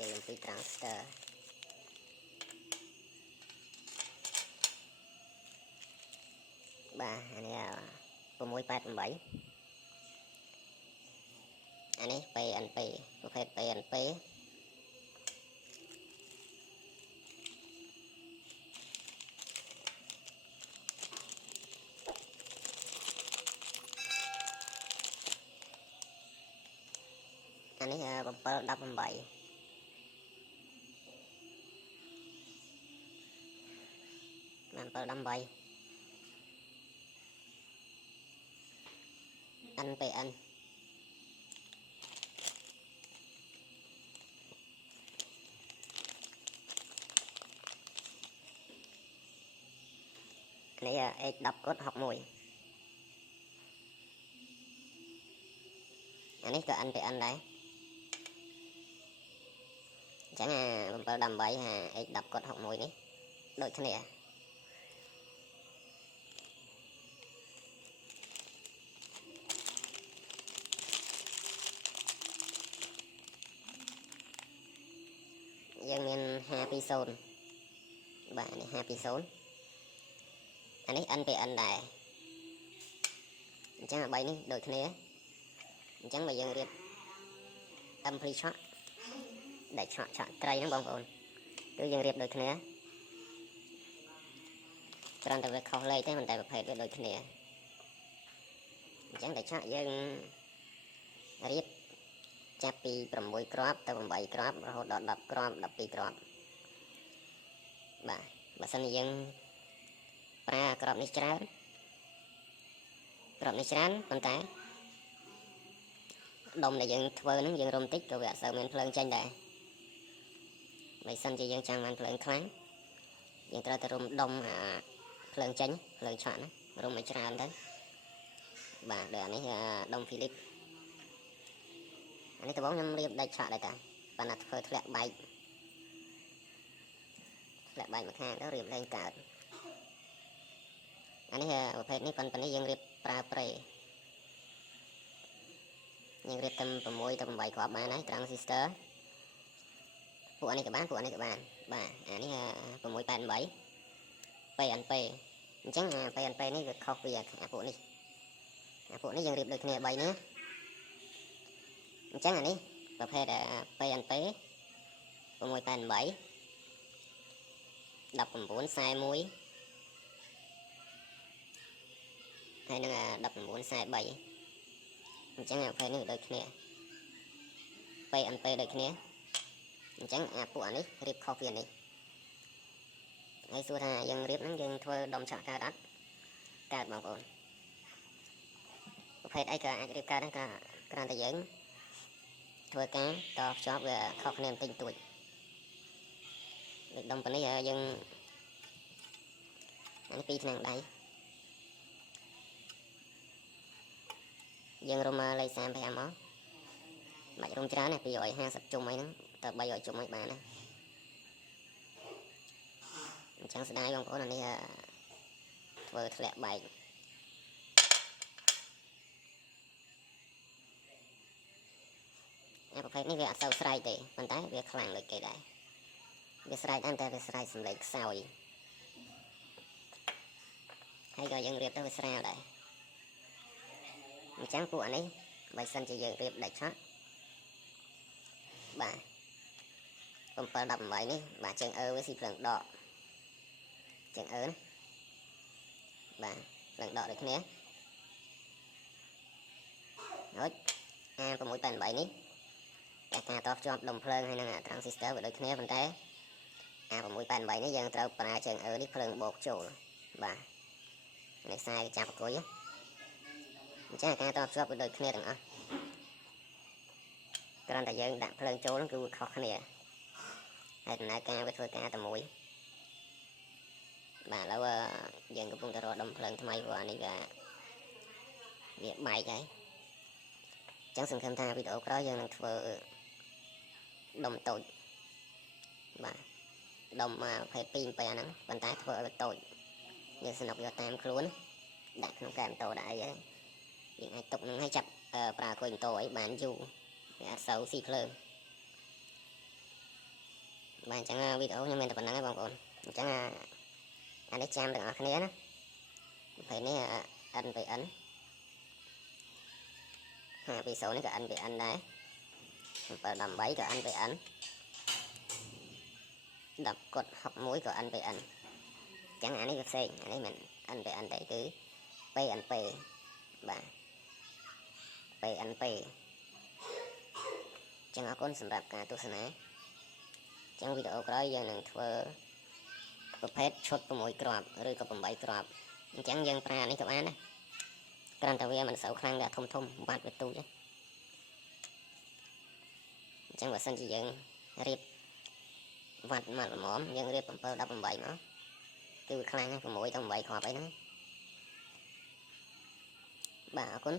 យើងអំពី transistor បាទអានេះ688អានេះ PNP ប្រភេទ PNP អានេះ718NPN នេះ X10 កុដ61អានេះក៏ NPN ដែរអញ្ចឹង718X10 កុដ61នេះដូចគ្នាយើងមាន520បាទនេះ520អានេះ NPN ដែរអញ្ចឹង3នេះដូចគ្នាអញ្ចឹងបើយើងរៀប ampli shot ដែលឆក់ត្រីហ្នឹងបងប្អូនគឺយើងរៀបដូចគ្នាគ្រាន់តែវាខុសលេខទេមិនតែប្រភេទវាដូចគ្នាអញ្ចឹងតែឆក់យើងរៀបចាប់ពី6គ្រាប់ទៅ8គ្រាប់រហូតដល់10គ្រាប់12គ្រាប់បាទបើសិនជាយើងប្រើគ្រាប់នេះច្រើនប៉ុន្តែដុំដែលយើងធ្វើហ្នឹងយើងរុំតិចក៏វាអត់សូវមានភ្លើងចេញដែរបើសិនជាយើងចង់បានភ្លើងខ្លាំងយើងត្រូវតែរុំដុំភ្លើងចេញភ្លើងឆក់ណារុំឲ្យច្រើនទៅបាទដូចអានេះដុំ Philips អានេះដំបូងខ្ញុំរៀបដាច់ឆក់ដែរតាប៉ុន្តែធ្វើធ្លាក់បែកមួយខាងទៅរៀបឡើងកើតអានេះប្រភេទនេះប៉ុន្តែនេះយើងរៀបប្រើប្រេយើងរៀបតាម6ទៅ8គ្រាប់បានហើយ transistor ពួកនេះក៏បានបាទអានេះ688 PNP អញ្ចឹងPNP នេះវាខុសពីពួកនេះយើងរៀបដូចគ្នា3នេះអញ្ចឹងអានេះប្រភេទ PNP 688 1941ហើយនឹង1943អញ្ចឹងប្រភេទនេះដូចគ្នា PNP ដូចគ្នាអញ្ចឹងពួកនេះរៀបខុសពីនេះហើយសួរថាយើងរៀបហ្នឹងយើងធ្វើដុំឆក់កើតអត់កើតបងប្អូនប្រភេទអីក៏អាចរៀបកើតហ្នឹងក៏គ្រាន់តែយើងធ្វើការតភ្ជាប់វាខុសគ្នាបន្តិចបន្តួចដូចដុំប៉ុណ្នេះយើងអានេះ2ឆ្នាំងដៃយើងរុំលេខ35មកបាច់រុំច្រើនណា250ជុំអីហ្នឹងតើ300ជុំអីបានណាអញ្ចឹងស្ដាយបងប្អូនអានេះធ្វើធ្លាក់បែកប្រភេទនេះវាអត់សូវស្រែកទេប៉ុន្តែវាខ្លាំងដូចគេដែរវាស្រែកតែវាស្រែកសំឡេងខ្សោយហើយក៏យើងរៀបទៅវាស្រាលដែរអញ្ចឹងពួកអានេះបើសិនជាយើងរៀបដាច់ឆក់បាទ718នេះបាទជើងវាស៊ីភ្លើងដកជើងណាបាទភ្លើងដកដូចគ្នារួច688នេះតែការតភ្ជាប់ដុំភ្លើងហើយនឹងtransistorវាដូចគ្នាប៉ុន្តែ688នេះយើងត្រូវប្រើជើងនេះភ្លើងបូកចូលបាទនេះខ្សែចាប់អង្គុយអញ្ចឹងការតភ្ជាប់វាដូចគ្នាទាំងអស់គ្រាន់តែយើងដាក់ភ្លើងចូលហ្នឹងគឺវាខុសគ្នាហើយដំណើរការវាធ្វើការតែមួយបាទឥឡូវយើងកំពុងតែរកដុំភ្លើងថ្មីព្រោះអានេះវាបែកហើយអញ្ចឹងសង្ឃឹមថាវីដេអូក្រោយយើងនឹងធ្វើដុំតូចបាទដុំប្រភេទ2 អំពែហ្នឹងប៉ុន្តែធ្វើឲ្យវាតូចយើងសនុកយកតាមខ្លួនដាក់ក្នុងកែម៉ូតូដាក់អីហើយយើងអាចទុកនឹងឲ្យចាប់ប្រើអង្គុយម៉ូតូអីបានយូរវាអត់សូវស៊ីភ្លើង bạn chẳng video nhưng mình tập năng bằng ổn chẳng anh ấy chạm được ở kia đó phải nè anh phải ấn vì số này cả anh phải ấn đấy và đầm bấy cả anh phải ấn đập cột học mũi của anh phải ấn chẳng hạn này xây anh ấy mình anh phải ấn đấy cứ p anh p và p anh p chẳng có con sầm đạp cả tu sân ấy chẳng video có giờ nâng thưaประเภทชุด 6 ក្របឬក៏ 8 ក្របអញ្ចឹងយើងប្រើនេះក៏បានដែរគ្រាន់តែវាមិនសូវខ្លាំងដែរធំធំបាត់វាទូចទេអញ្ចឹងបើសិនជាយើងរៀបវត្តមកល្មមយើងរៀប 7 18 មកគឺវាខ្លាំងណាស់ 6 ទៅ 8 គ្រាប់អីហ្នឹងបាទអរគុណ